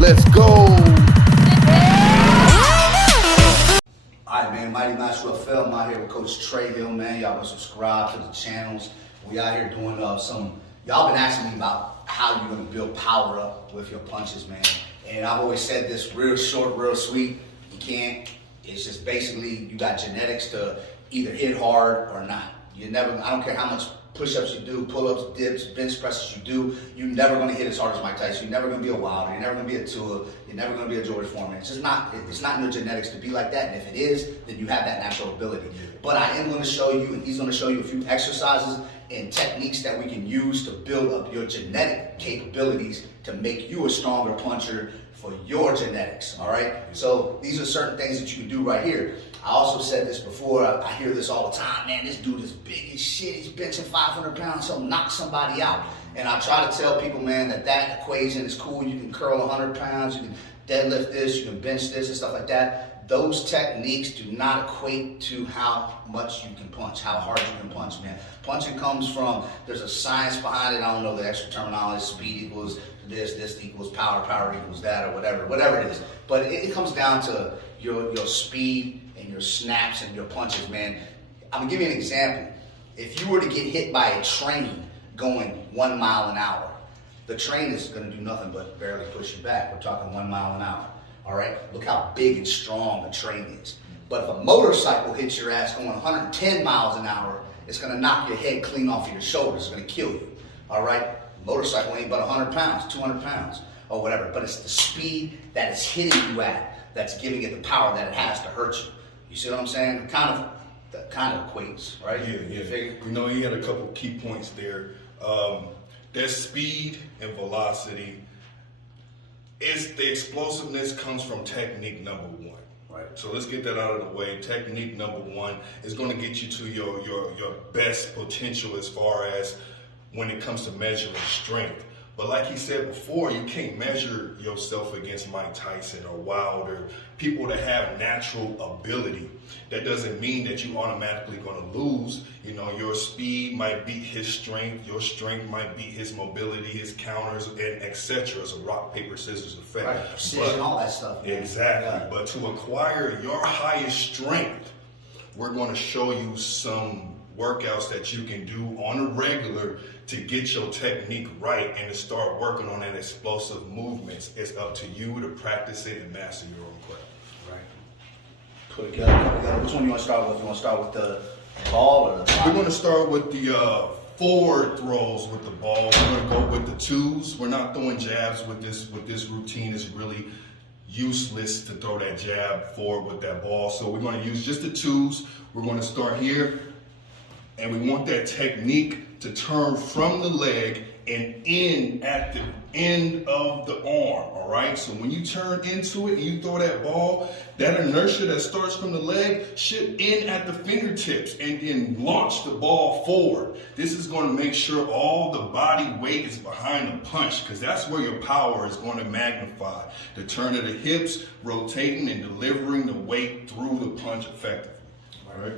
Let's go. Alright, man, Mighty Master FL. I'm out here with Coach Trey Hill, man. Y'all gonna subscribe to the channels. We out here doing y'all been asking me about how you're gonna build power up with your punches, man. And I've always said this, real short, real sweet. You can't. It's just basically you got genetics to either hit hard or not. I don't care how much push-ups you do, pull-ups, dips, bench presses you do, you're never gonna hit as hard as Mike Tyson. You're never gonna be a Wilder. You're never gonna be a Tua. You're never gonna be a George Foreman. It's not in your genetics to be like that. And if it is, then you have that natural ability. But I am gonna show you, and he's gonna show you a few exercises and techniques that we can use to build up your genetic capabilities to make you a stronger puncher for your genetics, all right? So these are certain things that you can do right here. I also said this before, I hear this all the time, man, this dude is big as shit, he's benching 500 pounds, he'll knock somebody out. And I try to tell people, man, that equation is cool. You can curl 100 pounds, you can deadlift this, you can bench this and stuff like that. Those techniques do not equate to how much you can punch, how hard you can punch, man. Punching comes from, there's a science behind it. I don't know the extra terminology, speed equals this equals power equals that, or whatever it is. But it comes down to your speed and your snaps and your punches, man. I'm gonna give you an example. If you were to get hit by a train going 1 mile an hour, the train is gonna do nothing but barely push you back. We're talking 1 mile an hour, all right? Look how big and strong a train is. But if a motorcycle hits your ass going 110 miles an hour, it's gonna knock your head clean off your shoulders. It's gonna kill you, all right? Motorcycle ain't but 100 pounds, 200 pounds, or whatever. But it's the speed that it's hitting you at that's giving it the power that it has to hurt you. You see what I'm saying? That kind of equates, right? Yeah. You know, he had a couple key points there. There's speed and velocity. The explosiveness comes from technique number one. Right. So let's get that out of the way. Technique number one is going to get you to your best potential as far as when it comes to measuring strength. But like he said before, you can't measure yourself against Mike Tyson or Wilder, people that have natural ability. That doesn't mean that you automatically going to lose. You know, your speed might beat his strength, your strength might beat his mobility, his counters, and etc. It's a rock, paper, scissors effect. Right, precision, all that stuff. Man. Exactly. Yeah. But to acquire your highest strength, we're going to show you some workouts that you can do on a regular to get your technique right and to start working on that explosive movements. It's up to you to practice it and master your own craft. Right. Put it together. Which one you want to start with? You want to start with the ball or the body? We're going to start with the forward throws with the ball. We're going to go with the twos. We're not throwing jabs with this routine. It's really useless to throw that jab forward with that ball. So we're going to use just the twos. We're going to start here. And we want that technique to turn from the leg and in at the end of the arm, all right? So when you turn into it and you throw that ball, that inertia that starts from the leg should end at the fingertips and then launch the ball forward. This is going to make sure all the body weight is behind the punch because that's where your power is going to magnify. The turn of the hips, rotating and delivering the weight through the punch effectively, all right?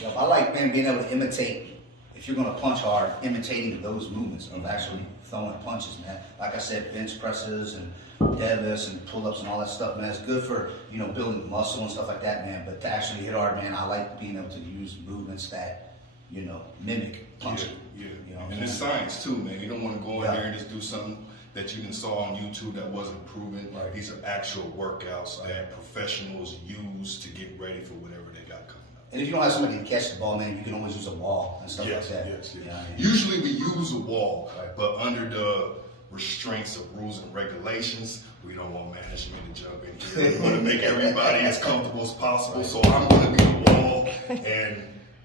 Yeah, I like, man, being able to imitate. If you're going to punch hard, imitating those movements of actually throwing punches, man. Like I said, bench presses and deadlifts and pull-ups and all that stuff, man. It's good for, you know, building muscle and stuff like that, man. But to actually hit hard, man, I like being able to use movements that, you know, mimic punching. Yeah. You know And it's science too, man. You don't want to go in there and just do something that you saw on YouTube that wasn't proven. Right. These are actual workouts that professionals use to get ready for whatever they got coming up. And if you don't have somebody to catch the ball, man, you can always use a wall and stuff like that. Yes. You know what I mean? Usually we use a wall, Right. but under the restraints of rules and regulations, we don't want management to jump in here. We want to make everybody as comfortable as possible. So I'm going to be the wall, and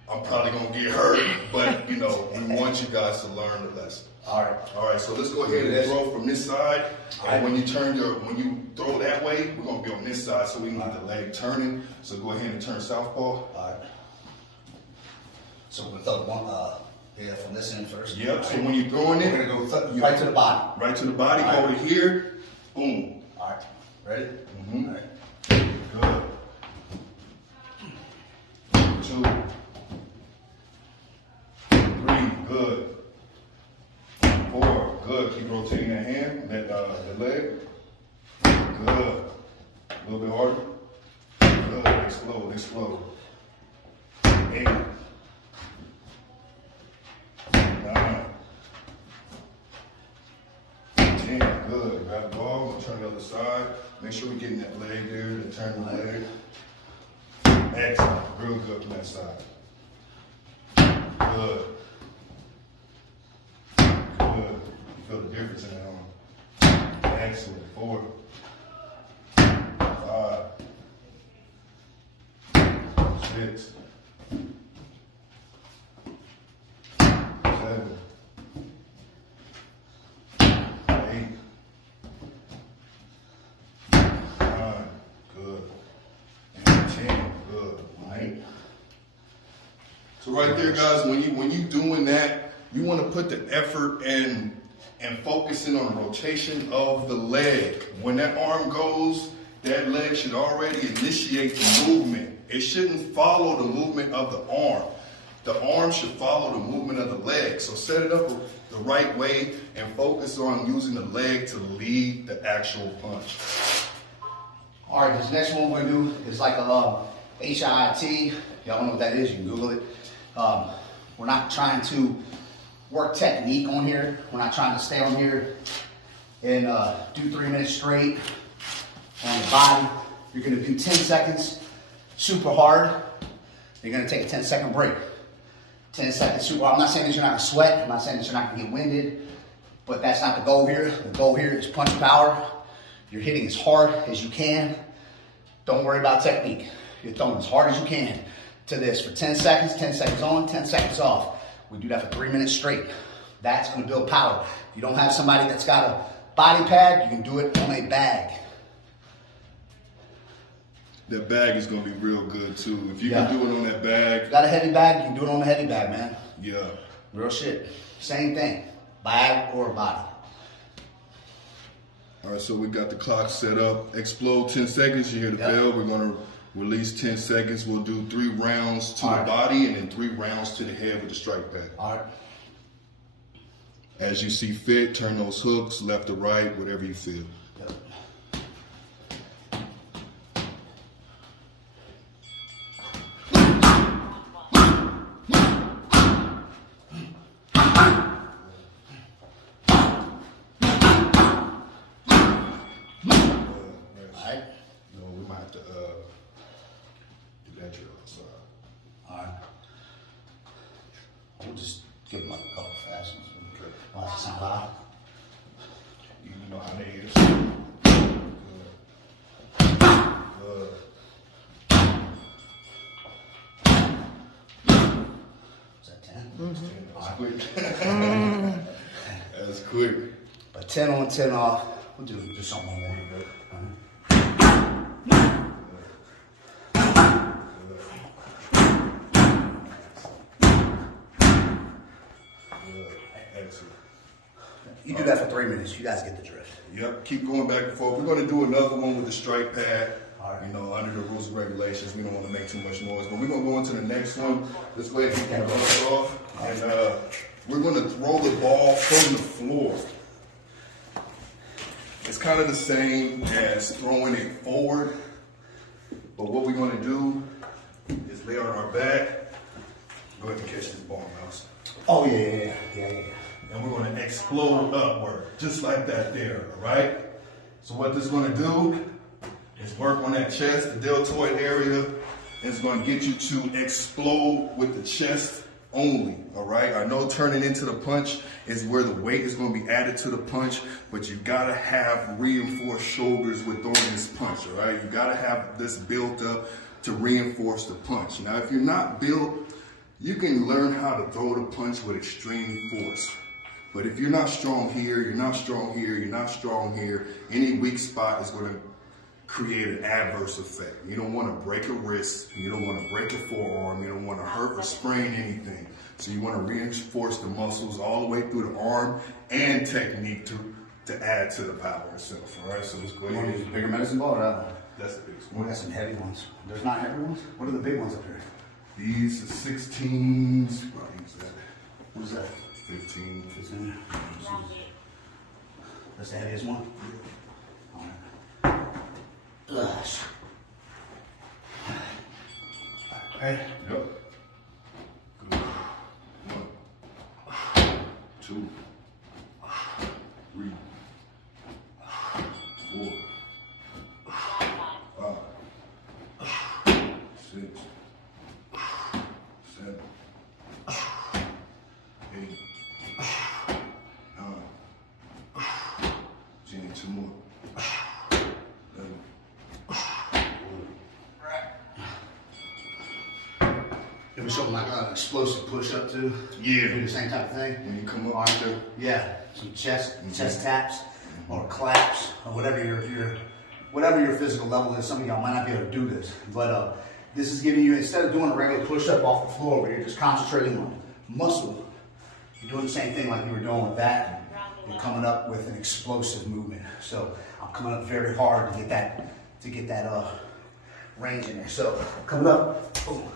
I'm probably going to get hurt, but you know, we want you guys to learn the lesson. All right. So let's go ahead and throw from this side. And when you throw that way, we're gonna be on this side, so we need the leg turning. So go ahead and turn southpaw. All right. So we're gonna throw the one, from this end first. Yep. All So right. when you're throwing it, We're gonna go right to the body. right to the body, All right. over here, boom. All right. Ready? Mhm. All right. Good. 2, 3, good. 4, good. Keep rotating that hand, that the leg. A little bit harder. Good. Explode. 8, 9, 10. Good. Grab the ball. We'll turn the other side. Make sure we're getting that leg there to turn the leg. Excellent. Real good from that side. Good. Good. You feel the difference in that arm. Excellent. 4, 5, 6, 7, 8, 9, good, and 10, good. Right. So right there, guys, when you doing that, you want to put the effort and focusing on the rotation of the leg. When that arm goes, that leg should already initiate the movement. It shouldn't follow the movement of the arm. The arm should follow the movement of the leg. So set it up the right way and focus on using the leg to lead the actual punch. All right, this next one we're gonna do is like a HIIT. Y'all don't know what that is, you can Google it. We're not trying to work technique on here. We're not trying to stay on here and do 3 minutes straight on the body. You're gonna do 10 seconds, super hard. You're gonna take a 10-second break. 10 seconds super hard. I'm not saying that you're not gonna sweat. I'm not saying that you're not gonna get winded, but that's not the goal here. The goal here is punch power. You're hitting as hard as you can. Don't worry about technique. You're throwing as hard as you can to this for 10 seconds, 10 seconds on, 10 seconds off. We do that for 3 minutes straight. That's gonna build power. If you don't have somebody that's got a body pad, you can do it on a bag. That bag is gonna be real good too. If you can do it on that bag. If you got a heavy bag, you can do it on a heavy bag, man. Yeah. Real shit. Same thing. Bag or body. All right, so we got the clock set up. Explode 10 seconds. You hear the bell. We're gonna release 10 seconds. We'll do 3 rounds to the body and then 3 rounds to the head with the strike pad. All right. As you see fit, turn those hooks left or right, whatever you feel. Yep. No, we might have to do that drill outside. All right. We'll just give them like a couple fast ones. Okay. Watch it sound loud. You know how they is. Good. Good. Is that 10? That's quick. That's quick. But 10 on, 10 off. We'll do just something more. Excellent. You do that for 3 minutes. You guys get the drift. Yep, keep going back and forth. We're going to do another one with the strike pad. All right. You know, under the rules and regulations, we don't want to make too much noise. But we're going to go into the next one. This way we can run it off. And we're going to throw the ball from the floor. It's kind of the same as throwing it forward. But what we're going to do is lay on our back. Go ahead and catch this ball, Mouse. Oh, yeah. And we're going to explode upward, just like that there, all right? So what this is going to do is work on that chest, the deltoid area. It's going to get you to explode with the chest only, all right? I know turning into the punch is where the weight is going to be added to the punch, but you got to have reinforced shoulders with throwing this punch, all right? You got to have this built up to reinforce the punch. Now, if you're not built, you can learn how to throw the punch with extreme force. But if you're not strong here, you're not strong here, you're not strong here, any weak spot is going to create an adverse effect. You don't want to break a wrist, you don't want to break a forearm, you don't want to hurt or sprain anything. So you want to reinforce the muscles all the way through the arm and technique to add to the power itself. All right, so let's go You want to ahead. use a bigger medicine ball or that one? That's the biggest We one. got some heavy ones. There's not heavy ones? What are the big ones up here? These are 16s. Probably use that. What's that? 15. It's in there. That's the heaviest one? All right. Ugh. Okay. Yep. Good. 1, 2, 3, 4, 5, 6, 7, 8, 9, 10, 2 more. 11. Give me something like an explosive push-up too. Yeah. Do the same type of thing. When you come up right there. Yeah, some chest taps or claps or whatever your physical level is. Some of y'all might not be able to do this, but this is giving you, instead of doing a regular push-up off the floor where you're just concentrating on muscle, you're doing the same thing like you were doing with that. You're coming up with an explosive movement. So I'm coming up very hard to get that range in there. So I'm coming up. Boom.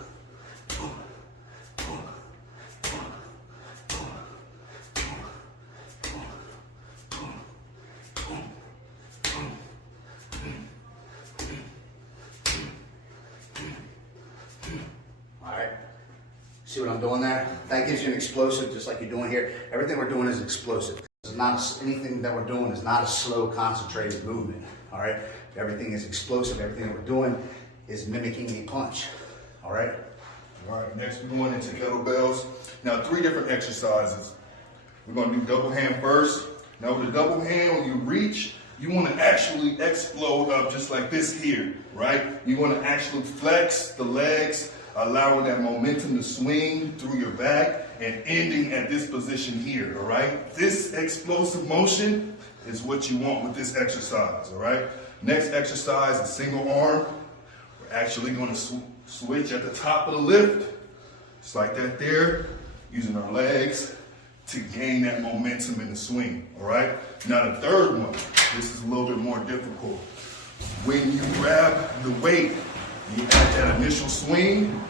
See what I'm doing there? That gives you an explosive, just like you're doing here. Everything we're doing is explosive. It's not anything that we're doing is not a slow, concentrated movement. All right. Everything is explosive. Everything that we're doing is mimicking a punch. All right. All right. Next, we're going into kettlebells. Now, 3 different exercises. We're going to do double hand first. Now, with the double hand, when you reach, you want to actually explode up just like this here, right? You want to actually flex the legs, allowing that momentum to swing through your back and ending at this position here, all right? This explosive motion is what you want with this exercise, all right? Next exercise is single arm. We're actually going to switch at the top of the lift, just like that there, using our legs to gain that momentum in the swing, all right? Now the third one, this is a little bit more difficult. When you grab the weight, you add that initial swing,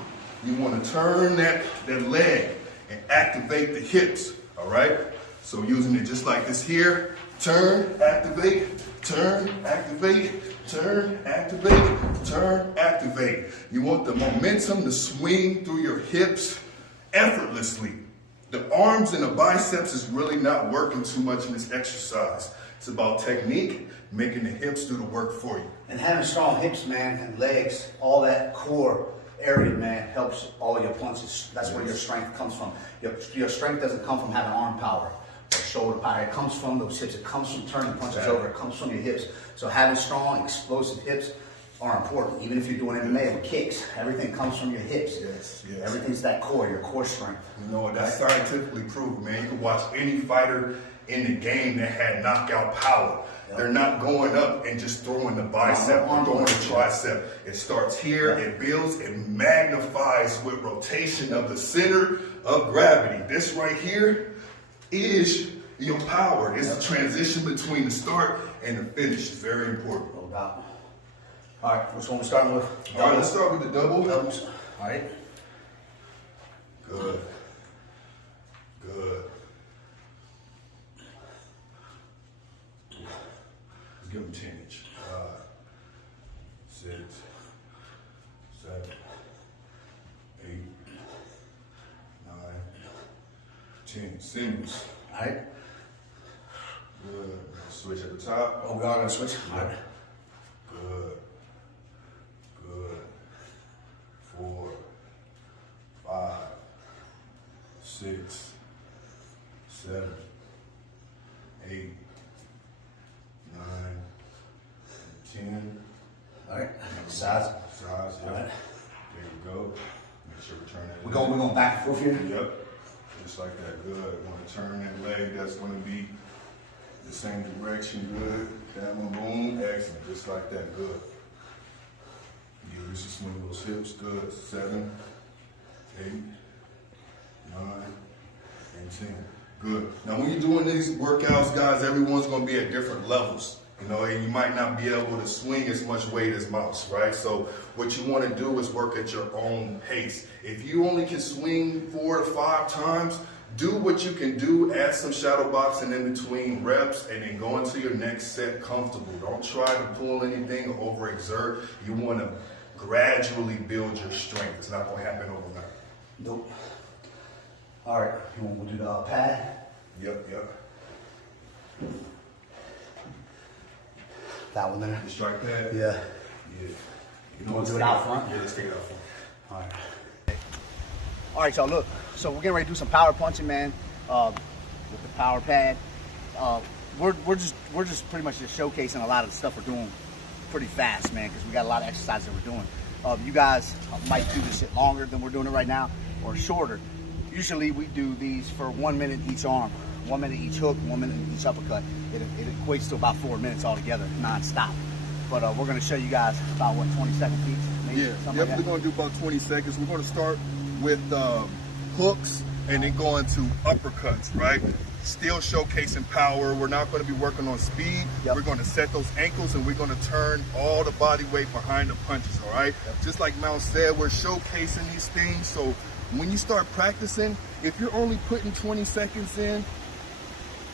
you want to turn that leg and activate the hips, all right? So using it just like this here, turn, activate, turn, activate, turn, activate, turn, activate. You want the momentum to swing through your hips effortlessly. The arms and the biceps is really not working too much in this exercise. It's about technique, making the hips do the work for you. And having strong hips, man, and legs, all that core area, man, helps all your punches. That's where your strength comes from. Your strength doesn't come from having arm power or shoulder power. It comes from those hips. It comes from turning punches over. It comes from your hips. So having strong, explosive hips are important. Even if you're doing MMA with kicks, everything comes from your hips. Yes. Everything's that core, your core strength. You know, that's scientifically proven, man. You can watch any fighter in the game that had knockout power. Yep. They're not going up and just throwing the bicep or throwing the tricep. It starts here, it builds, it magnifies with rotation of the center of gravity. This right here is your power. It's the transition between the start and the finish. It's very important. No doubt. All right, which one we're starting with? All right, let's start with the double. Doubles. All right. Good. Good. Let's give them 10 each. 5, 6, 7, 8, 9, 10. Singles. All right. Good. Switch at the top. Oh, we are going to switch? All right. Good. Good. 4, 5, 6, 7, 8, 9, 10. All right. Size. Yeah. All right. There we go. Make sure we turn that. We're going back and forth here? Yep. Just like that. Good. Want to turn that leg. That's going to be the same direction. Good. Down, boom. Excellent. Just like that. Good. Use to swing those hips. Good. 7, 8, 9, and 10. Good. Now, when you're doing these workouts, guys, everyone's going to be at different levels. You know, and you might not be able to swing as much weight as Mouse, right? So what you want to do is work at your own pace. If you only can swing 4 to 5 times, do what you can do, add some shadow boxing in between reps, and then go into your next set comfortable. Don't try to pull anything or overexert. You want to gradually build your strength. It's not going to happen overnight. Nope. All right, we'll do the pad. Yep. That one there. The strike pad? Yeah. You want to do it out front? Yeah, let's take it out front. All right. All right, y'all, look. So we're getting ready to do some power punching, man, with the power pad. We're just pretty much just showcasing a lot of the stuff we're doing pretty fast, man, because we got a lot of exercises that we're doing. You guys might do this shit longer than we're doing it right now, or shorter. Usually we do these for 1 minute each arm, 1 minute each hook, 1 minute each uppercut. It equates to about 4 minutes altogether, non-stop. But we're going to show you guys about, what, 20 seconds each? Maybe, Yeah, something like we're that. going to do about 20 seconds. We're going to start with hooks and then go into uppercuts, right? Still showcasing power. We're not going to be working on speed. Yep. We're going to set those ankles and we're going to turn all the body weight behind the punches, all right? Yep. Just like Mount said, we're showcasing these things. So when you start practicing, if you're only putting 20 seconds in,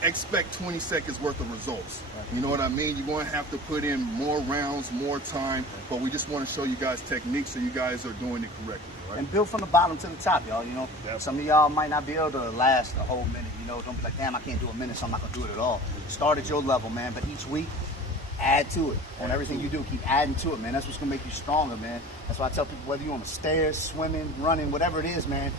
expect 20 seconds worth of results. You know what I mean? You're going to have to put in more rounds, more time, but we just want to show you guys techniques so you guys are doing it correctly, right? And build from the bottom to the top, y'all. You know, Yep. some of y'all might not be able to last a whole minute. You know, don't be like, damn, I can't do a minute, so I'm not gonna do it at all. Start at your level, man. But each week, add to it. On everything you do, keep adding to it, man. That's what's gonna make you stronger, man. That's why I tell people, whether you're on the stairs, swimming, running, whatever it is, man,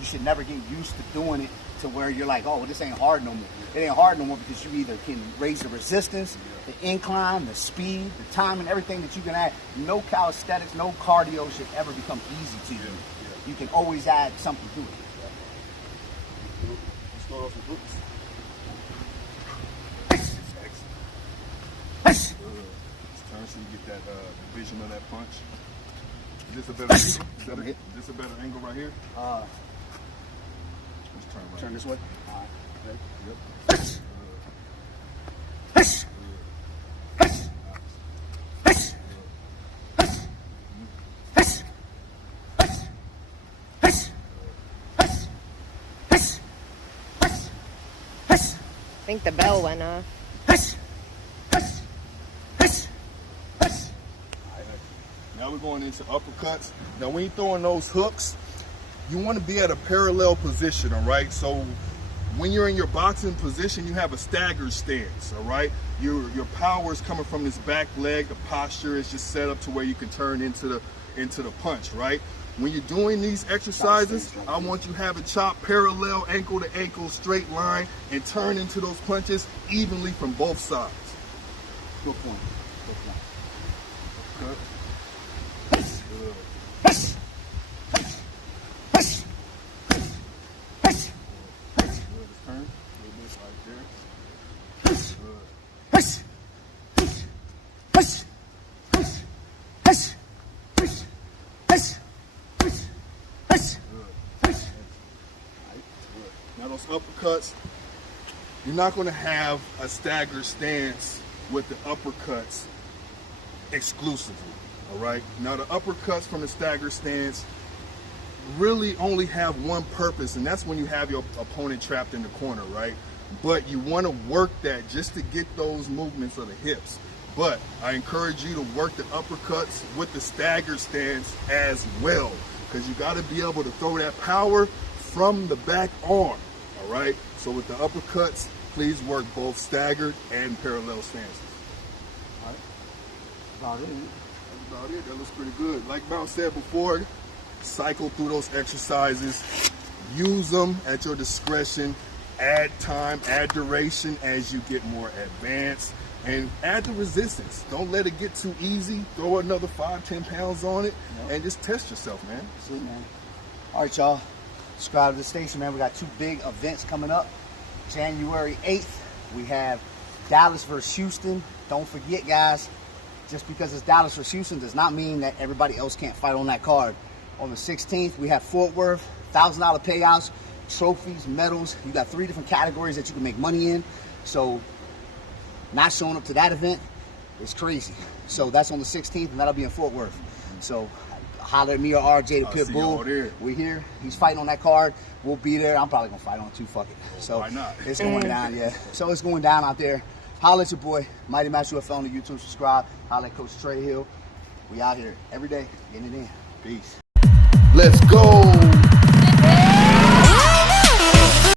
you should never get used to doing it to where you're like, oh, well, this ain't hard no more. It ain't hard no more because you either can raise the resistance, the incline, the speed, the time, and everything that you can add. No calisthenics, no cardio should ever become easy to you. You can always add something to it. Let's start off with hooks. Nice. Just turn so you get that vision of that punch. Is this a better angle? Is this a better angle right here? Let's turn right. Turn this way. All right. Okay. Yep. Nice. Nice. Nice. Nice. Nice. Nice. Nice. Nice. Nice. Nice. Nice. Nice. I think the bell went off. Nice. Nice. Nice. Nice. Now we're going into uppercuts. Now when you're throwing those hooks, you want to be at a parallel position, all right? So when you're in your boxing position, you have a staggered stance, all right? Your power is coming from this back leg. The posture is just set up to where you can turn into the punch, right? When you're doing these exercises, I want you to have a chop parallel, ankle to ankle, straight line, and turn into those punches evenly from both sides. Good point. Good point. Cut. Nice. Good. Nice. Nice. Nice. Nice. Good. Just turn. A little bit right there. Nice. Good. Nice. Nice. Nice. Nice. Nice. Nice. Nice. Nice. Nice. Nice. Good. Now those uppercuts, you're not going to have a staggered stance with the uppercuts exclusively, all right? Now the uppercuts from the staggered stance really only have one purpose, and that's when you have your opponent trapped in the corner, right? But you want to work that just to get those movements of the hips. But I encourage you to work the uppercuts with the staggered stance as well, because you got to be able to throw that power from the back arm, all right? So with the uppercuts, please work both staggered and parallel stances. All right? About it. That's about it. That looks pretty good. Like Mount said before, cycle through those exercises, use them at your discretion, add time, add duration as you get more advanced, and add the resistance. Don't let it get too easy. Throw another 5-10 pounds on it, and just test yourself, man. Sweet, man. All right, y'all. Subscribe to the station, man. We got 2 big events coming up. January 8th, we have Dallas versus Houston. Don't forget, guys, just because it's Dallas versus Houston does not mean that everybody else can't fight on that card. On the 16th, we have Fort Worth, $1,000 payouts, trophies, medals. You got 3 different categories that you can make money in. So not showing up to that event is crazy. So that's on the 16th, and that'll be in Fort Worth. So holler at me or RJ the I'll Pit see y'all Bull. there. We're here. He's fighting on that card. We'll be there. I'm probably gonna fight on it too. Fuck it. So Why not? it's going down, yeah. So it's going down out there. Holler at your boy, Mighty Master UFL on the YouTube. Subscribe. Holler at Coach Trey Hill. We out here every day, getting it in. Peace. Let's go.